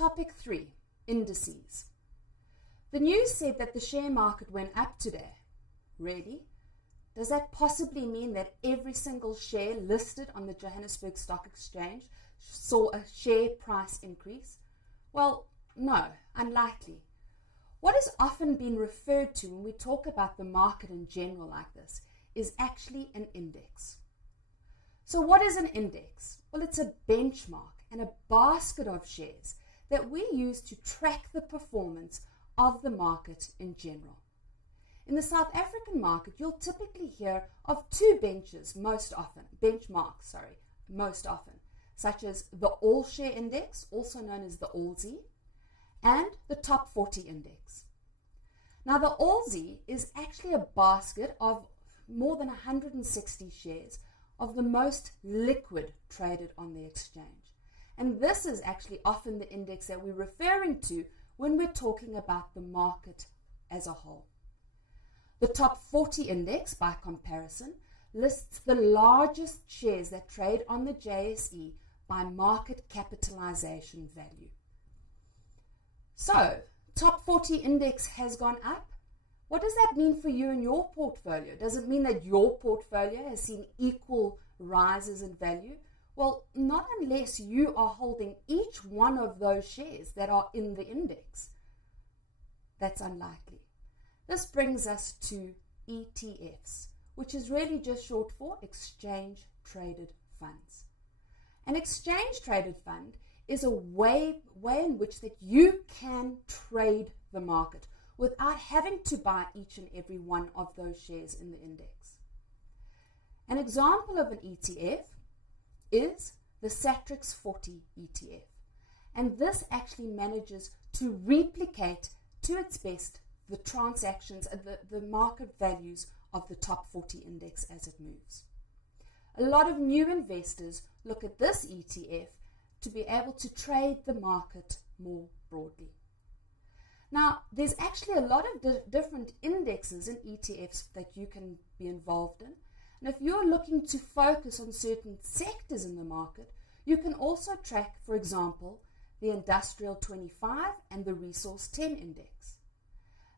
Topic 3, indices. The news said that the share market went up today. Really? Does that possibly mean that every single share listed on the Johannesburg Stock Exchange saw a share price increase? Well, no, unlikely. What is often been referred to when we talk about the market in general like this is actually an index. So what is an index? Well, it's a benchmark and a basket of shares that we use to track the performance of the market in general. In the South African market, you'll typically hear of two benchmarks most often, such as the All Share Index, also known as the AllSy, and the Top 40 Index. Now, the AllSy is actually a basket of more than 160 shares of the most liquid traded on the exchange. And this is actually often the index that we're referring to when we're talking about the market as a whole. The Top 40 Index, by comparison, lists the largest shares that trade on the JSE by market capitalization value. So, Top 40 Index has gone up. What does that mean for you and your portfolio? Does it mean that your portfolio has seen equal rises in value? Well, not unless you are holding each one of those shares that are in the index. That's unlikely. This brings us to ETFs, which is really just short for Exchange Traded Funds. An Exchange Traded Fund is a way in which that you can trade the market without having to buy each and every one of those shares in the index. An example of an ETF is the Satrix 40 ETF. And this actually manages to replicate to its best the transactions and the market values of the Top 40 Index as it moves. A lot of new investors look at this ETF to be able to trade the market more broadly. Now, there's actually a lot of different indexes and ETFs that you can be involved in. And if you're looking to focus on certain sectors in the market, you can also track, for example, the Industrial 25 and the Resource 10 Index.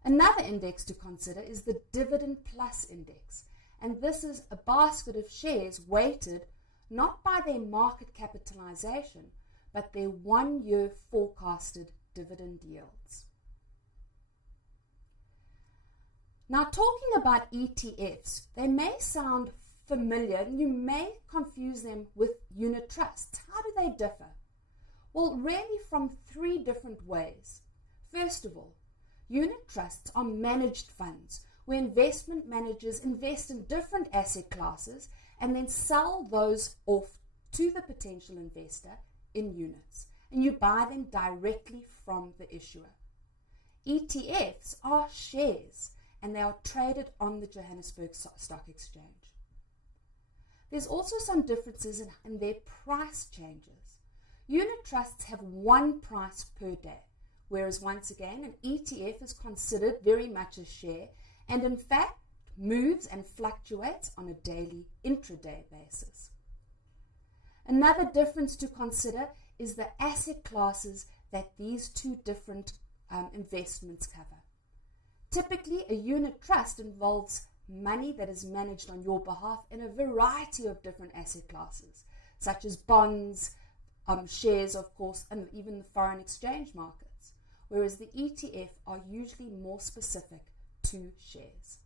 Another index to consider is the Dividend Plus Index. And this is a basket of shares weighted not by their market capitalization, but their 1-year forecasted dividend yields. Now, talking about ETFs, they may sound familiar and you may confuse them with unit trusts. How do they differ? Well, really from 3 different ways. First of all, unit trusts are managed funds where investment managers invest in different asset classes and then sell those off to the potential investor in units. And you buy them directly from the issuer. ETFs are shares and they are traded on the Johannesburg Stock Exchange. There's also some differences in their price changes. Unit trusts have one price per day, whereas once again, an ETF is considered very much a share and in fact moves and fluctuates on a daily intraday basis. Another difference to consider is the asset classes that these 2 different investments cover. Typically, a unit trust involves money that is managed on your behalf in a variety of different asset classes, such as bonds, shares, of course, and even the foreign exchange markets, whereas the ETF are usually more specific to shares.